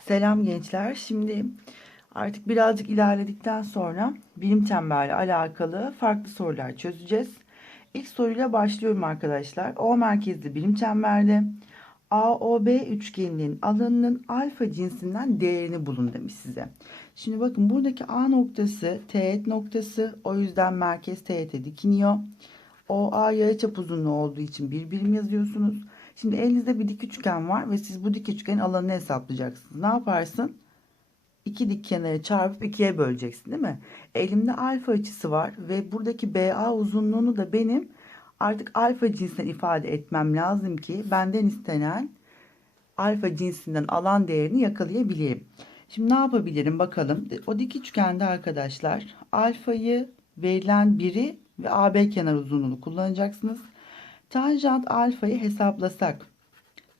Selam gençler. Şimdi artık birazcık ilerledikten sonra bilim çemberle alakalı farklı sorular çözeceğiz. İlk soruyla başlıyorum arkadaşlar. O merkezli bilim çemberde AOB üçgeninin alanının alfa cinsinden değerini bulun demiş size. Şimdi bakın buradaki A noktası teğet noktası o yüzden merkez teğete dikiniyor. OA yarıçap uzunluğu olduğu için bir birim yazıyorsunuz. Şimdi elinizde bir dik üçgen var ve siz bu dik üçgenin alanını hesaplayacaksınız. Ne yaparsın? İki dik kenarı çarpıp ikiye böleceksin değil mi? Elimde alfa açısı var ve buradaki BA uzunluğunu da benim artık alfa cinsinden ifade etmem lazım ki benden istenen alfa cinsinden alan değerini yakalayabileyim. Şimdi ne yapabilirim bakalım. O dik üçgende arkadaşlar alfayı verilen biri ve AB kenar uzunluğunu kullanacaksınız. Tanjant alfayı hesaplasak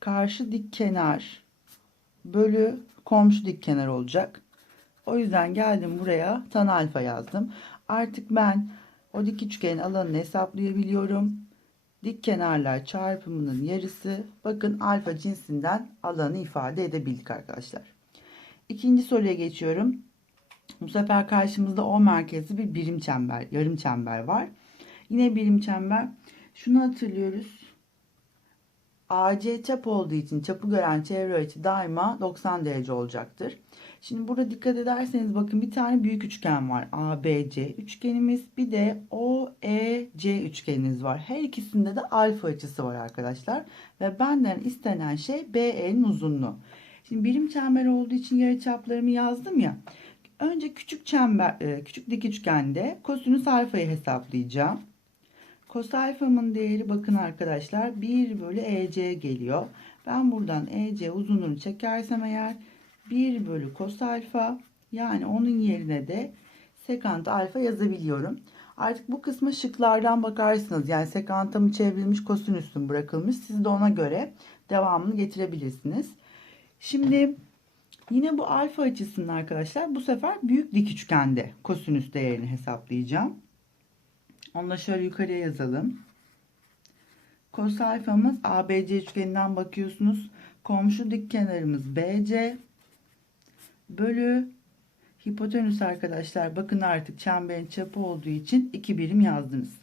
karşı dik kenar bölü komşu dik kenar olacak. O yüzden geldim buraya tan alfa yazdım. Artık ben o dik üçgenin alanını hesaplayabiliyorum. Dik kenarlar çarpımının yarısı. Bakın alfa cinsinden alanı ifade edebildik arkadaşlar. İkinci soruya geçiyorum. Bu sefer karşımızda O merkezli bir birim çember, yarım çember var. Yine birim çember. Şunu hatırlıyoruz. AC çap olduğu için çapı gören çevre açı daima 90 derece olacaktır. Şimdi burada dikkat ederseniz bakın bir tane büyük üçgen var. ABC üçgenimiz bir de OEC üçgeniniz var. Her ikisinde de alfa açısı var arkadaşlar. Ve benden istenen şey BE'nin uzunluğu. Şimdi birim çember olduğu için yarıçaplarımı yazdım ya. Önce küçük çember, e, küçük dik üçgende kosinüs alfayı hesaplayacağım. Kos alfamın değeri bakın arkadaşlar 1 bölü EC geliyor. Ben buradan EC uzunluğunu çekersem eğer 1 bölü kos alfa yani onun yerine de sekant alfa yazabiliyorum. Artık bu kısmı şıklardan bakarsınız. Yani sekanta mı çevrilmiş kosinüs mü bırakılmış. Siz de ona göre devamını getirebilirsiniz. Şimdi yine bu alfa açısının arkadaşlar bu sefer büyük dik üçgende kosinüs değerini hesaplayacağım. Onu da şöyle yukarıya yazalım. Kos alfamız ABC üçgeninden bakıyorsunuz. Komşu dik kenarımız BC bölü hipotenüs arkadaşlar. Bakın artık çemberin çapı olduğu için iki birim yazdınız.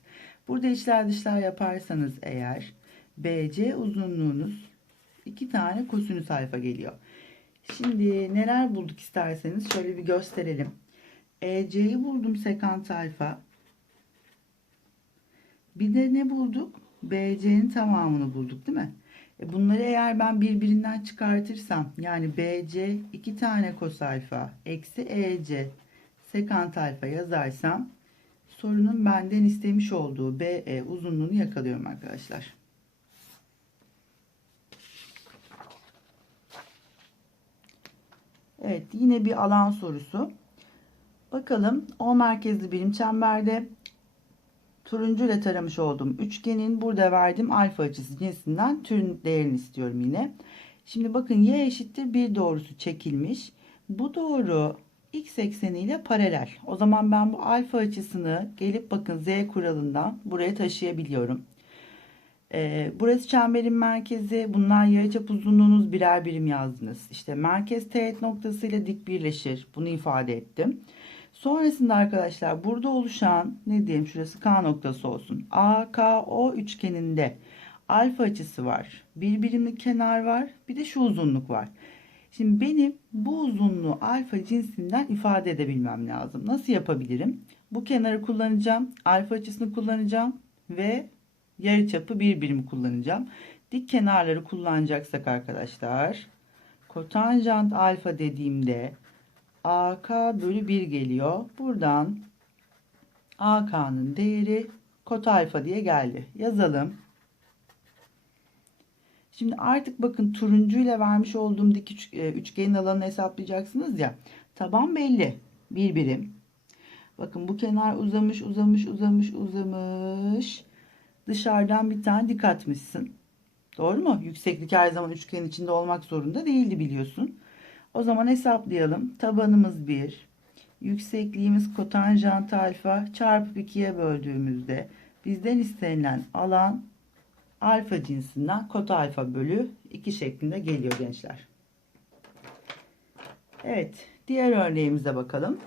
Burada içler dışlar yaparsanız eğer BC uzunluğunuz iki tane kosinüs alfa geliyor. Şimdi neler bulduk isterseniz şöyle bir gösterelim. EC'yi buldum sekant alfa. Bir de ne bulduk? BC'nin tamamını bulduk değil mi? E bunları eğer ben birbirinden çıkartırsam yani BC 2 tane kos alfa eksi EC sekant alfa yazarsam sorunun benden istemiş olduğu BE uzunluğunu yakalıyorum arkadaşlar. Evet yine bir alan sorusu. Bakalım O merkezli birim çemberde turuncu ile taramış olduğum üçgenin burada verdiğim alfa açısı cinsinden türün değerini istiyorum yine. Şimdi bakın y eşittir bir doğrusu çekilmiş. Bu doğru x ekseniyle paralel. O zaman ben bu alfa açısını gelip bakın z kuralından buraya taşıyabiliyorum. Ee, burası çemberin merkezi. Bunlar yarıçap uzunluğunuz birer birim yazdınız. İşte merkez teğet noktasıyla dik birleşir. Bunu ifade ettim. Sonrasında arkadaşlar burada oluşan ne diyeyim şurası K noktası olsun. AKO üçgeninde alfa açısı var. Bir birimlik kenar var. Bir de şu uzunluk var. Şimdi benim bu uzunluğu alfa cinsinden ifade edebilmem lazım. Nasıl yapabilirim? Bu kenarı kullanacağım. Alfa açısını kullanacağım. Ve yarıçapı bir birim kullanacağım. Dik kenarları kullanacaksak arkadaşlar kotanjant alfa dediğimde AK bölü 1 geliyor. Buradan AK'nın değeri kot alfa diye geldi. Yazalım. Şimdi artık bakın turuncu ile vermiş olduğum dik e, üçgenin alanını hesaplayacaksınız ya. Taban belli. Bir birim. Bakın bu kenar uzamış uzamış uzamış uzamış. Dışarıdan bir tane dik atmışsın. Doğru mu? Yükseklik her zaman üçgenin içinde olmak zorunda değildi biliyorsun. O zaman hesaplayalım. Tabanımız 1. Yüksekliğimiz kotanjant alfa çarpı 2'ye böldüğümüzde bizden istenilen alan alfa cinsinden kot alfa bölü 2 şeklinde geliyor gençler. Evet, diğer örneğimize bakalım.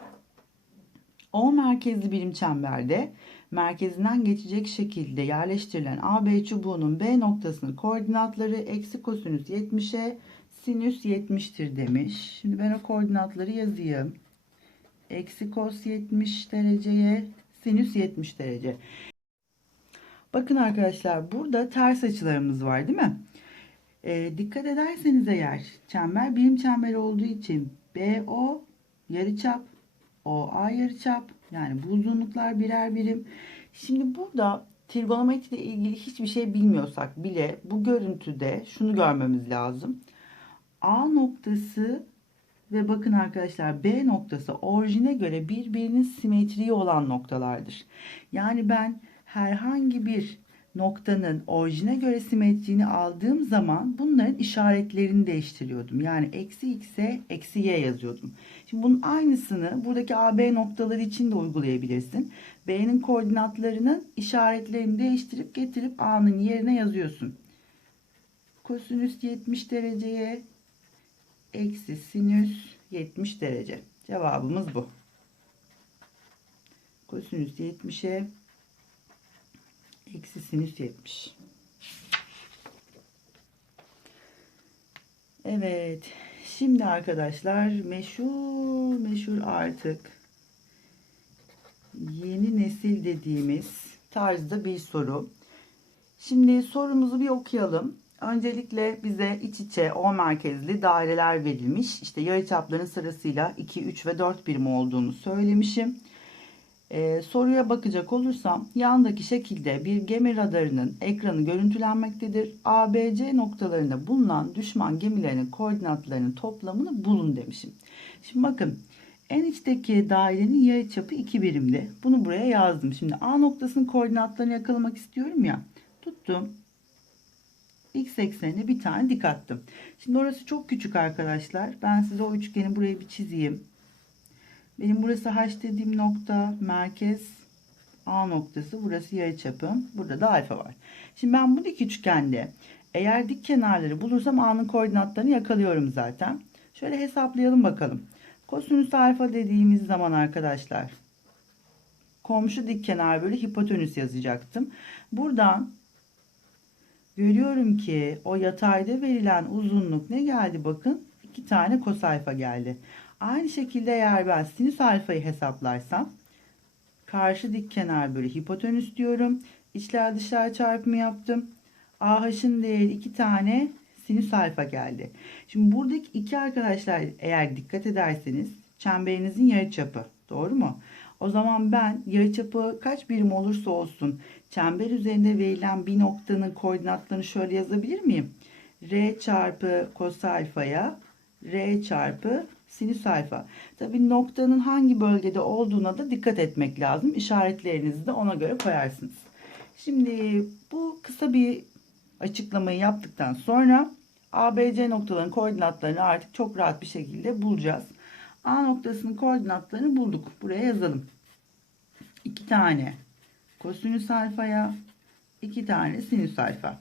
O merkezli birim çemberde merkezinden geçecek şekilde yerleştirilen AB çubuğunun B noktasının koordinatları eksi kosinüs 70'e sinüs 70'tir demiş. Şimdi ben o koordinatları yazayım. Eksi kos 70 dereceye sinüs 70 derece. Bakın arkadaşlar burada ters açılarımız var değil mi? E, dikkat ederseniz eğer çember birim çember olduğu için BO yarıçap, OA yarıçap yani bu uzunluklar birer birim. Şimdi burada trigonometri ile ilgili hiçbir şey bilmiyorsak bile bu görüntüde şunu görmemiz lazım. A noktası ve bakın arkadaşlar B noktası orijine göre birbirinin simetriği olan noktalardır. Yani ben herhangi bir noktanın orijine göre simetriğini aldığım zaman bunların işaretlerini değiştiriyordum. Yani eksi x'e eksi y yazıyordum. Şimdi bunun aynısını buradaki AB noktaları için de uygulayabilirsin. B'nin koordinatlarının işaretlerini değiştirip getirip A'nın yerine yazıyorsun. Kosinüs 70 dereceye eksi sinüs 70 derece. Cevabımız bu. Kosinüs 70'e eksi sinüs 70. Evet. Şimdi arkadaşlar meşhur meşhur artık yeni nesil dediğimiz tarzda bir soru. Şimdi sorumuzu bir okuyalım. Öncelikle bize iç içe O merkezli daireler verilmiş. İşte yarıçapların sırasıyla 2, 3 ve 4 birim olduğunu söylemişim. Ee, soruya bakacak olursam yandaki şekilde bir gemi radarının ekranı görüntülenmektedir. ABC noktalarında bulunan düşman gemilerinin koordinatlarının toplamını bulun demişim. Şimdi bakın en içteki dairenin yarıçapı 2 birimdi. Bunu buraya yazdım. Şimdi A noktasının koordinatlarını yakalamak istiyorum ya. Tuttum. X eksenine bir tane dik attım. Şimdi orası çok küçük arkadaşlar. Ben size o üçgeni buraya bir çizeyim. Benim burası H dediğim nokta merkez A noktası. Burası yarıçapım. Burada da alfa var. Şimdi ben bu dik üçgende eğer dik kenarları bulursam A'nın koordinatlarını yakalıyorum zaten. Şöyle hesaplayalım bakalım. Kosinüs alfa dediğimiz zaman arkadaşlar komşu dik kenar bölü hipotenüs yazacaktım. Buradan görüyorum ki o yatayda verilen uzunluk ne geldi bakın. iki tane kos alfa geldi. Aynı şekilde eğer ben sinüs alfayı hesaplarsam karşı dik kenar bölü hipotenüs diyorum. İçler dışlar çarpımı yaptım. AH'ın değeri 2 tane sinüs alfa geldi. Şimdi buradaki iki arkadaşlar eğer dikkat ederseniz çemberinizin yarıçapı. Doğru mu? O zaman ben yarıçapı kaç birim olursa olsun çember üzerinde verilen bir noktanın koordinatlarını şöyle yazabilir miyim? R çarpı kos alfaya R çarpı sinüs alfa. Tabi noktanın hangi bölgede olduğuna da dikkat etmek lazım. İşaretlerinizi de ona göre koyarsınız. Şimdi bu kısa bir açıklamayı yaptıktan sonra ABC noktaların koordinatlarını artık çok rahat bir şekilde bulacağız. A noktasının koordinatlarını bulduk. Buraya yazalım. 2 tane kosinüs alfaya, 2 tane sinüs alfa.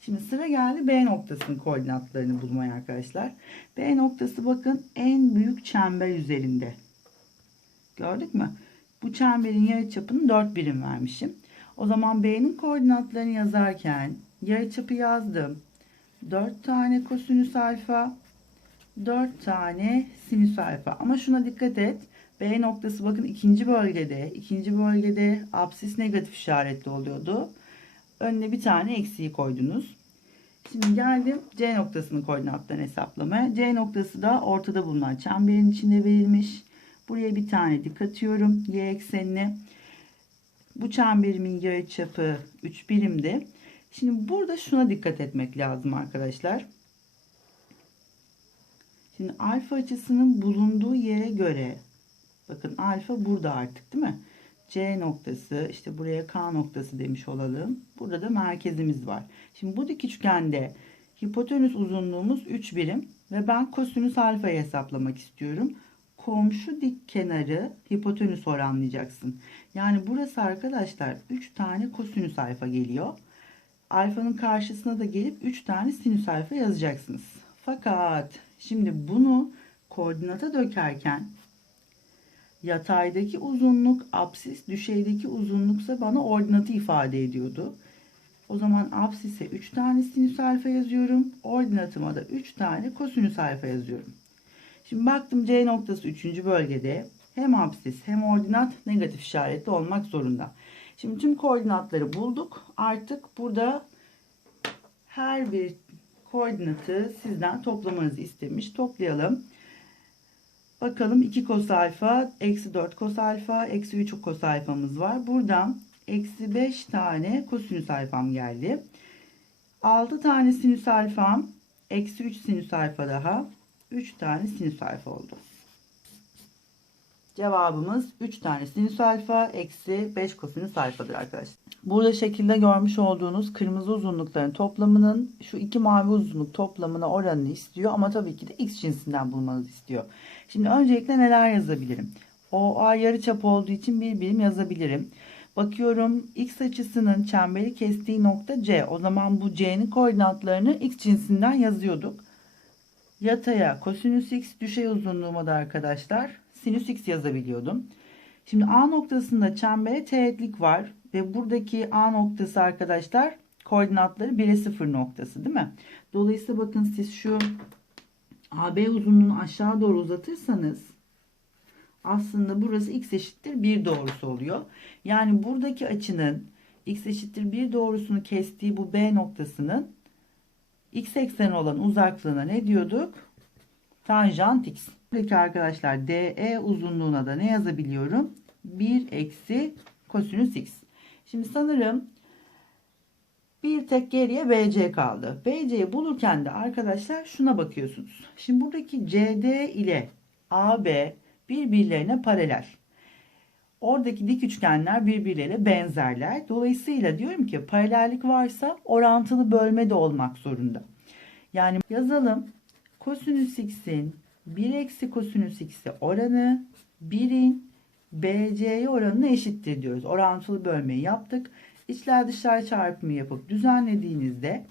Şimdi sıra geldi B noktasının koordinatlarını bulmaya arkadaşlar. B noktası bakın en büyük çember üzerinde. Gördük mü? Bu çemberin yarıçapını 4 birim vermişim. O zaman B'nin koordinatlarını yazarken yarıçapı yazdım. 4 tane kosinüs alfa, 4 tane sinüs alfa. Ama şuna dikkat et. B noktası bakın ikinci bölgede. ikinci bölgede absis negatif işaretli oluyordu. Önüne bir tane eksiği koydunuz. Şimdi geldim C noktasının koordinatlarını hesaplamaya. C noktası da ortada bulunan çemberin içinde verilmiş. Buraya bir tane dik atıyorum. Y eksenine. Bu çemberimin yarıçapı 3 birimdi. Şimdi burada şuna dikkat etmek lazım arkadaşlar. Şimdi alfa açısının bulunduğu yere göre bakın alfa burada artık değil mi? C noktası işte buraya K noktası demiş olalım. Burada da merkezimiz var. Şimdi bu dik üçgende hipotenüs uzunluğumuz 3 birim ve ben kosinüs alfayı hesaplamak istiyorum. Komşu dik kenarı hipotenüs oranlayacaksın. Yani burası arkadaşlar 3 tane kosinüs alfa geliyor. Alfanın karşısına da gelip 3 tane sinüs alfa yazacaksınız. Fakat şimdi bunu koordinata dökerken yataydaki uzunluk apsis, düşeydeki uzunluksa bana ordinatı ifade ediyordu. O zaman apsise 3 tane sinüs alfa yazıyorum. Ordinatıma da 3 tane kosinüs alfa yazıyorum. Şimdi baktım C noktası 3. bölgede hem apsis hem ordinat negatif işaretli olmak zorunda. Şimdi tüm koordinatları bulduk. Artık burada her bir koordinatı sizden toplamanızı istemiş. Toplayalım. Bakalım 2 kos alfa, eksi 4 kos alfa, eksi 3 kos alfamız var. Buradan eksi 5 tane kosinüs alfam geldi. 6 tane sinüs alfam, eksi 3 sinüs alfa daha, 3 tane sinüs alfa oldu. Cevabımız 3 tane sinüs alfa eksi 5 kosinüs alfadır arkadaşlar. Burada şekilde görmüş olduğunuz kırmızı uzunlukların toplamının şu iki mavi uzunluk toplamına oranını istiyor ama tabii ki de x cinsinden bulmanızı istiyor. Şimdi öncelikle neler yazabilirim? OA yarıçap olduğu için bir birim yazabilirim. Bakıyorum x açısının çemberi kestiği nokta C. O zaman bu C'nin koordinatlarını x cinsinden yazıyorduk. Yataya kosinüs x düşey uzunluğuma da arkadaşlar sinüs x yazabiliyordum. Şimdi A noktasında çembere teğetlik var ve buradaki A noktası arkadaşlar koordinatları 1'e 0 noktası değil mi? Dolayısıyla bakın siz şu AB uzunluğunu aşağı doğru uzatırsanız aslında burası x eşittir 1 doğrusu oluyor. Yani buradaki açının x eşittir 1 doğrusunu kestiği bu B noktasının x ekseni olan uzaklığına ne diyorduk? Tanjant x. Peki arkadaşlar DE uzunluğuna da ne yazabiliyorum? 1 eksi kosinüs x. Şimdi sanırım bir tek geriye BC kaldı. BC'yi bulurken de arkadaşlar şuna bakıyorsunuz. Şimdi buradaki CD ile AB birbirlerine paralel. Oradaki dik üçgenler birbirleriyle benzerler. Dolayısıyla diyorum ki paralellik varsa orantılı bölme de olmak zorunda. Yani yazalım kosinüs x'in 1 eksi kosinüs x'e oranı 1'in BC'ye oranına eşittir diyoruz. Orantılı bölmeyi yaptık. İçler dışlar çarpımı yapıp düzenlediğinizde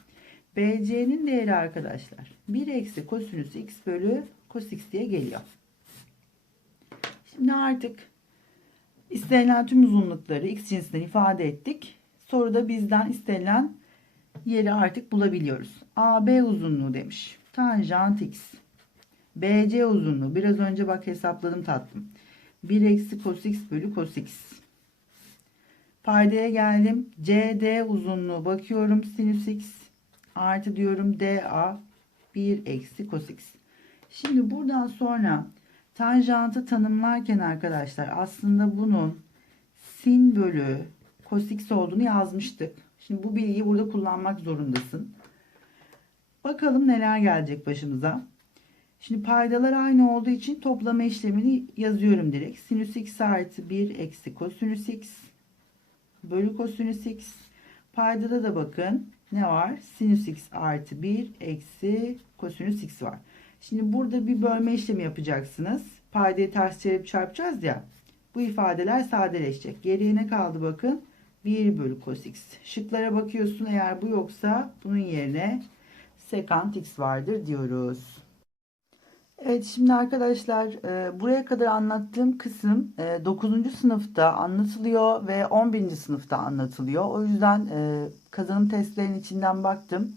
BC'nin değeri arkadaşlar 1 eksi kosinüs x bölü cos x diye geliyor. Şimdi artık istenilen tüm uzunlukları x cinsinden ifade ettik. Soruda bizden istenilen yeri artık bulabiliyoruz. AB uzunluğu demiş. Tanjant x. BC uzunluğu. Biraz önce bak hesapladım tatlım. 1 eksi cos x bölü cos x. Paydaya geldim. CD uzunluğu bakıyorum. Sinüs x artı diyorum DA 1 eksi cos x. Şimdi buradan sonra tanjantı tanımlarken arkadaşlar aslında bunun sin bölü cos x olduğunu yazmıştık. Şimdi bu bilgiyi burada kullanmak zorundasın. Bakalım neler gelecek başımıza. Şimdi paydalar aynı olduğu için toplama işlemini yazıyorum direkt. Sinüs x artı 1 eksi kosinüs x bölü kosinüs x. Paydada da bakın ne var? Sinüs x artı 1 eksi kosinüs x var. Şimdi burada bir bölme işlemi yapacaksınız. Paydayı ters çevirip çarpacağız ya. Bu ifadeler sadeleşecek. Geriye ne kaldı bakın? 1 bölü cos x. Şıklara bakıyorsun eğer bu yoksa bunun yerine sekant x vardır diyoruz. Evet şimdi arkadaşlar e, buraya kadar anlattığım kısım e, 9. sınıfta anlatılıyor ve 11. sınıfta anlatılıyor. O yüzden e, kazanım testlerinin içinden baktım.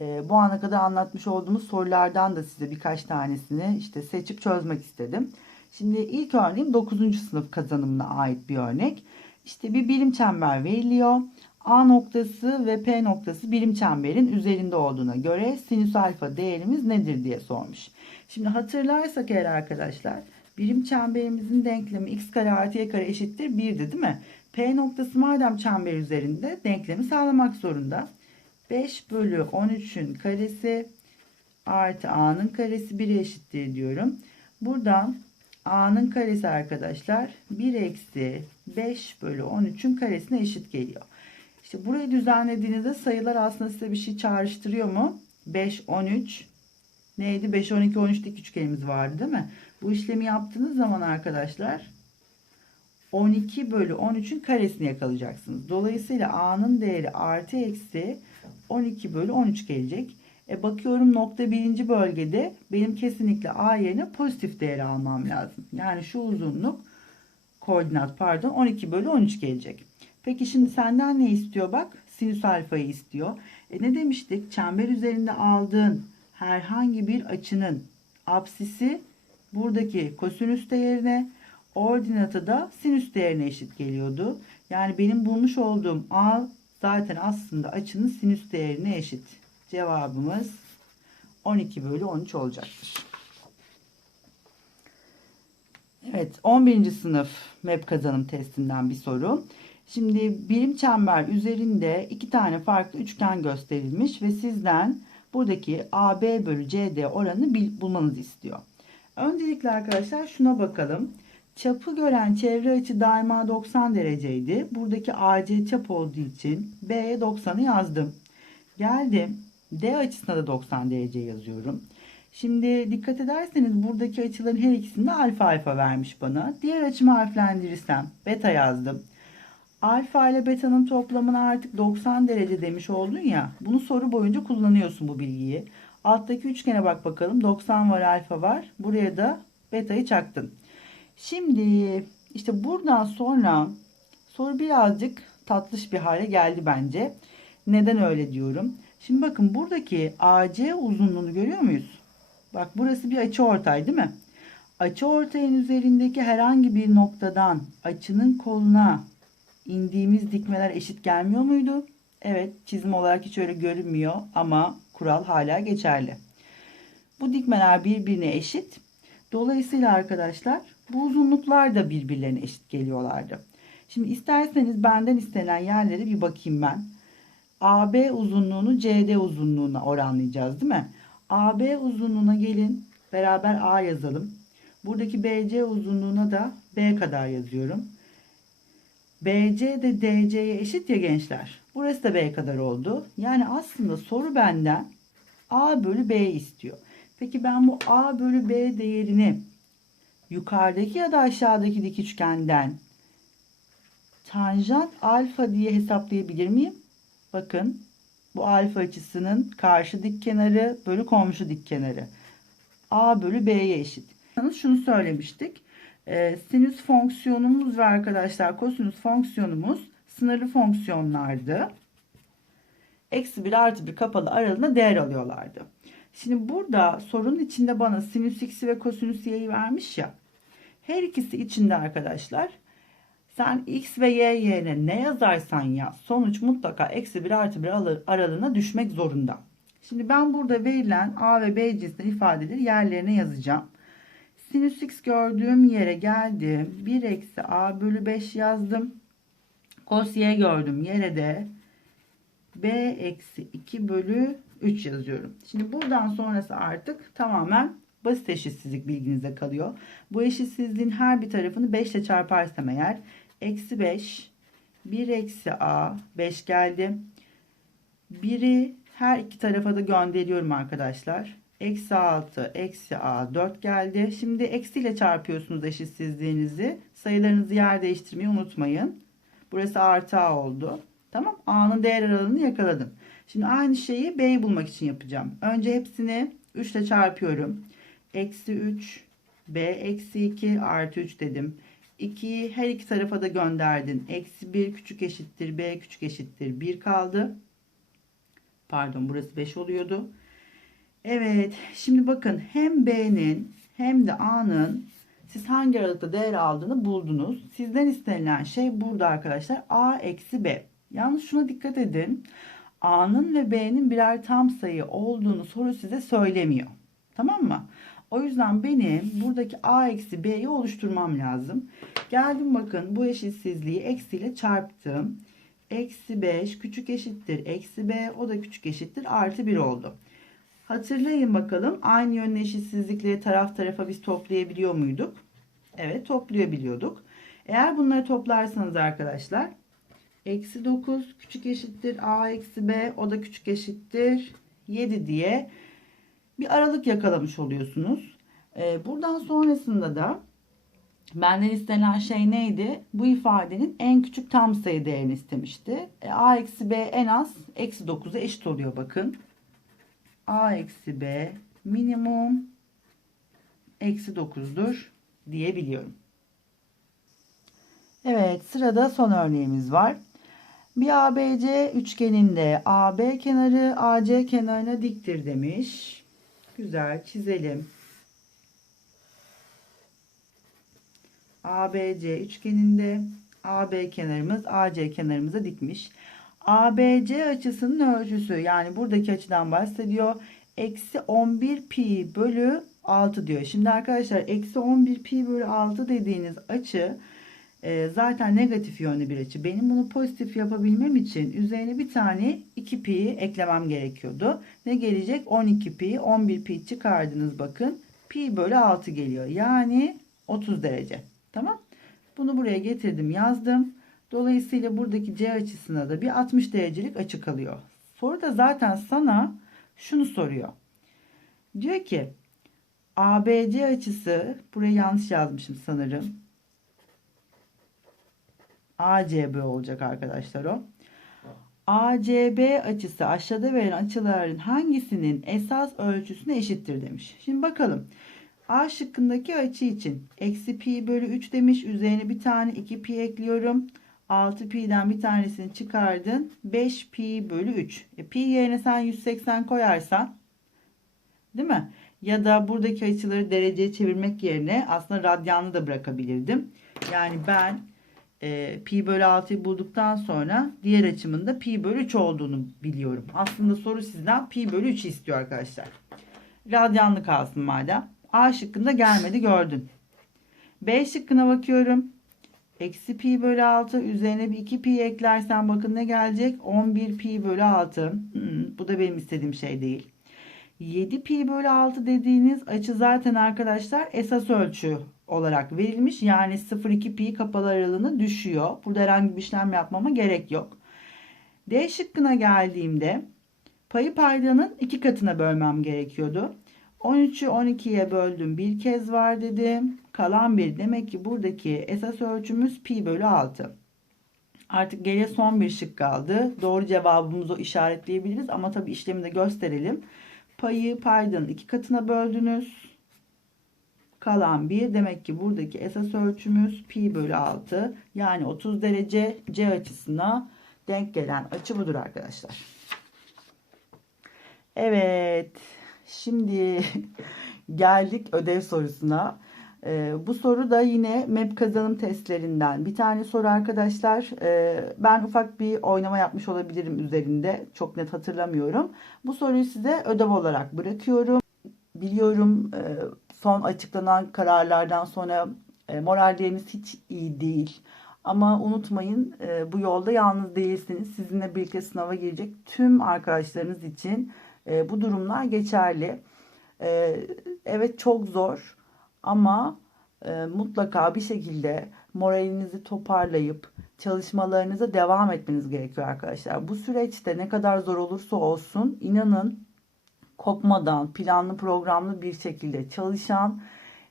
E, bu ana kadar anlatmış olduğumuz sorulardan da size birkaç tanesini işte seçip çözmek istedim. Şimdi ilk örneğim 9. sınıf kazanımına ait bir örnek. İşte bir birim çember veriliyor. A noktası ve P noktası birim çemberin üzerinde olduğuna göre sinüs alfa değerimiz nedir diye sormuş. Şimdi hatırlarsak eğer arkadaşlar birim çemberimizin denklemi x kare artı y kare eşittir 1'di değil mi? P noktası madem çember üzerinde denklemi sağlamak zorunda. 5 bölü 13'ün karesi artı a'nın karesi 1'e eşittir diyorum. Buradan a'nın karesi arkadaşlar 1 eksi 5 bölü 13'ün karesine eşit geliyor. İşte burayı düzenlediğinizde sayılar aslında size bir şey çağrıştırıyor mu? 5, 13 neydi? 5, 12, 13 dik üçgenimiz vardı değil mi? Bu işlemi yaptığınız zaman arkadaşlar 12 bölü 13'ün karesini yakalayacaksınız. Dolayısıyla a'nın değeri artı eksi 12 bölü 13 gelecek. E bakıyorum nokta birinci bölgede benim kesinlikle A yerine pozitif değeri almam lazım. Yani şu uzunluk koordinat pardon 12 bölü 13 gelecek. Peki şimdi senden ne istiyor bak? Sinüs alfayı istiyor. E ne demiştik? Çember üzerinde aldığın herhangi bir açının apsisi buradaki kosinüs değerine ordinatı da sinüs değerine eşit geliyordu. Yani benim bulmuş olduğum A zaten aslında açının sinüs değerine eşit. Cevabımız 12 bölü 13 olacaktır. Evet 11. sınıf MEP kazanım testinden bir soru. Şimdi birim çember üzerinde iki tane farklı üçgen gösterilmiş ve sizden buradaki AB bölü CD oranını bulmanızı istiyor. Öncelikle arkadaşlar şuna bakalım. Çapı gören çevre açı daima 90 dereceydi. Buradaki AC çap olduğu için B'ye 90'ı yazdım. Geldim. D açısına da 90 derece yazıyorum. Şimdi dikkat ederseniz buradaki açıların her ikisinde alfa alfa vermiş bana. Diğer açımı harflendirirsem beta yazdım. Alfa ile beta'nın toplamını artık 90 derece demiş oldun ya. Bunu soru boyunca kullanıyorsun bu bilgiyi. Alttaki üçgene bak bakalım. 90 var alfa var. Buraya da beta'yı çaktın. Şimdi işte buradan sonra soru birazcık tatlış bir hale geldi bence. Neden öyle diyorum? Şimdi bakın buradaki AC uzunluğunu görüyor muyuz? Bak burası bir açı ortay değil mi? Açı ortayın üzerindeki herhangi bir noktadan açının koluna indiğimiz dikmeler eşit gelmiyor muydu? Evet çizim olarak hiç öyle görünmüyor ama kural hala geçerli. Bu dikmeler birbirine eşit. Dolayısıyla arkadaşlar bu uzunluklar da birbirlerine eşit geliyorlardı. Şimdi isterseniz benden istenen yerlere bir bakayım ben. AB uzunluğunu CD uzunluğuna oranlayacağız değil mi? AB uzunluğuna gelin beraber A yazalım. Buradaki BC uzunluğuna da B kadar yazıyorum. BC de DC'ye eşit ya gençler. Burası da B kadar oldu. Yani aslında soru benden A bölü B istiyor. Peki ben bu A bölü B değerini yukarıdaki ya da aşağıdaki dik üçgenden tanjant alfa diye hesaplayabilir miyim? Bakın bu alfa açısının karşı dik kenarı bölü komşu dik kenarı. A bölü B'ye eşit. Şunu söylemiştik. Ee, sinüs fonksiyonumuz ve arkadaşlar kosinüs fonksiyonumuz sınırlı fonksiyonlardı. Eksi 1 artı 1 kapalı aralığında değer alıyorlardı. Şimdi burada sorunun içinde bana sinüs x'i ve kosinüs y'yi vermiş ya. Her ikisi içinde arkadaşlar sen x ve y yerine ne yazarsan ya sonuç mutlaka eksi 1 artı 1 aralığına düşmek zorunda. Şimdi ben burada verilen a ve b cinsinden ifadeleri yerlerine yazacağım. Sinüs x gördüğüm yere geldim. 1 eksi a bölü 5 yazdım. Kos y gördüm yere de b eksi 2 bölü 3 yazıyorum. Şimdi buradan sonrası artık tamamen basit eşitsizlik bilginize kalıyor. Bu eşitsizliğin her bir tarafını 5 ile çarparsam eğer eksi 5 1 eksi a 5 geldi. 1'i her iki tarafa da gönderiyorum arkadaşlar. Eksi 6 eksi a 4 geldi. Şimdi eksiyle çarpıyorsunuz eşitsizliğinizi. Sayılarınızı yer değiştirmeyi unutmayın. Burası artı a oldu. Tamam a'nın değer aralığını yakaladım. Şimdi aynı şeyi b'yi bulmak için yapacağım. Önce hepsini 3 ile çarpıyorum. Eksi 3 b eksi 2 artı 3 dedim. 2'yi her iki tarafa da gönderdin. Eksi 1 küçük eşittir b küçük eşittir 1 kaldı. Pardon burası 5 oluyordu. Evet şimdi bakın hem b'nin hem de a'nın siz hangi aralıkta değer aldığını buldunuz. Sizden istenilen şey burada arkadaşlar a eksi b. Yalnız şuna dikkat edin. A'nın ve B'nin birer tam sayı olduğunu soru size söylemiyor. Tamam mı? O yüzden benim buradaki A eksi B'yi oluşturmam lazım. Geldim bakın bu eşitsizliği eksiyle çarptım. Eksi 5 küçük eşittir. Eksi B o da küçük eşittir. Artı 1 oldu. Hatırlayın bakalım aynı yönlü eşitsizlikleri taraf tarafa biz toplayabiliyor muyduk? Evet toplayabiliyorduk. Eğer bunları toplarsanız arkadaşlar Eksi 9 küçük eşittir a eksi b o da küçük eşittir 7 diye bir aralık yakalamış oluyorsunuz. Ee, buradan sonrasında da benden istenen şey neydi? Bu ifadenin en küçük tam sayı değerini istemişti. E, a eksi b en az eksi 9'a eşit oluyor bakın. A eksi B minimum eksi 9'dur diyebiliyorum. Evet sırada son örneğimiz var. Bir ABC üçgeninde AB kenarı AC kenarına diktir demiş. Güzel çizelim. ABC üçgeninde AB kenarımız AC kenarımıza dikmiş. ABC açısının ölçüsü yani buradaki açıdan bahsediyor. Eksi 11 pi bölü 6 diyor. Şimdi arkadaşlar eksi 11 pi bölü 6 dediğiniz açı e, zaten negatif yönlü bir açı. Benim bunu pozitif yapabilmem için üzerine bir tane 2 pi eklemem gerekiyordu. Ne gelecek? 12 pi 11 pi çıkardınız bakın. Pi bölü 6 geliyor. Yani 30 derece. Tamam. Bunu buraya getirdim yazdım. Dolayısıyla buradaki C açısına da bir 60 derecelik açı kalıyor. Soruda zaten sana şunu soruyor. Diyor ki ABC açısı buraya yanlış yazmışım sanırım. ACB olacak arkadaşlar o. ACB açısı aşağıda verilen açıların hangisinin esas ölçüsüne eşittir demiş. Şimdi bakalım. A şıkkındaki açı için eksi pi bölü 3 demiş. Üzerine bir tane 2 pi ekliyorum. 6 pi'den bir tanesini çıkardın. 5 pi bölü 3. E, pi yerine sen 180 koyarsan değil mi? Ya da buradaki açıları dereceye çevirmek yerine aslında radyanlı da bırakabilirdim. Yani ben e, pi bölü 6'yı bulduktan sonra diğer açımın da pi bölü 3 olduğunu biliyorum. Aslında soru sizden pi bölü 3 istiyor arkadaşlar. Radyanlı kalsın madem. A şıkkında gelmedi gördün. B şıkkına bakıyorum. Eksi pi bölü 6 üzerine bir 2 pi eklersen bakın ne gelecek? 11 pi bölü 6. Hmm, bu da benim istediğim şey değil. 7 pi bölü 6 dediğiniz açı zaten arkadaşlar esas ölçü olarak verilmiş. Yani 0-2 pi kapalı aralığını düşüyor. Burada herhangi bir işlem yapmama gerek yok. D şıkkına geldiğimde payı paydanın iki katına bölmem gerekiyordu. 13'ü 12'ye böldüm bir kez var dedim. Kalan bir demek ki buradaki esas ölçümüz pi bölü 6. Artık geriye son bir şık kaldı. Doğru cevabımızı işaretleyebiliriz ama tabi işlemi de gösterelim. Payı paydanın iki katına böldünüz. Kalan bir demek ki buradaki esas ölçümüz pi bölü 6 yani 30 derece C açısına denk gelen açı budur arkadaşlar. Evet. Şimdi geldik ödev sorusuna. Ee, bu soru da yine MEP kazanım testlerinden bir tane soru arkadaşlar. Ee, ben ufak bir oynama yapmış olabilirim üzerinde. Çok net hatırlamıyorum. Bu soruyu size ödev olarak bırakıyorum. Biliyorum e, son açıklanan kararlardan sonra e, moralleriniz hiç iyi değil. Ama unutmayın e, bu yolda yalnız değilsiniz. Sizinle birlikte sınava girecek tüm arkadaşlarınız için e, bu durumlar geçerli. E, evet çok zor ama e, mutlaka bir şekilde moralinizi toparlayıp çalışmalarınıza devam etmeniz gerekiyor arkadaşlar. Bu süreçte ne kadar zor olursa olsun inanın kopmadan planlı programlı bir şekilde çalışan,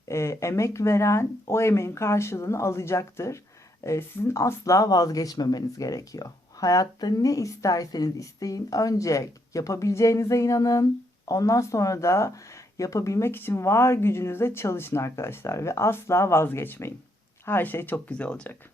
e, emek veren o emeğin karşılığını alacaktır. E, sizin asla vazgeçmemeniz gerekiyor. Hayatta ne isterseniz isteyin. Önce yapabileceğinize inanın. Ondan sonra da yapabilmek için var gücünüze çalışın arkadaşlar ve asla vazgeçmeyin. Her şey çok güzel olacak.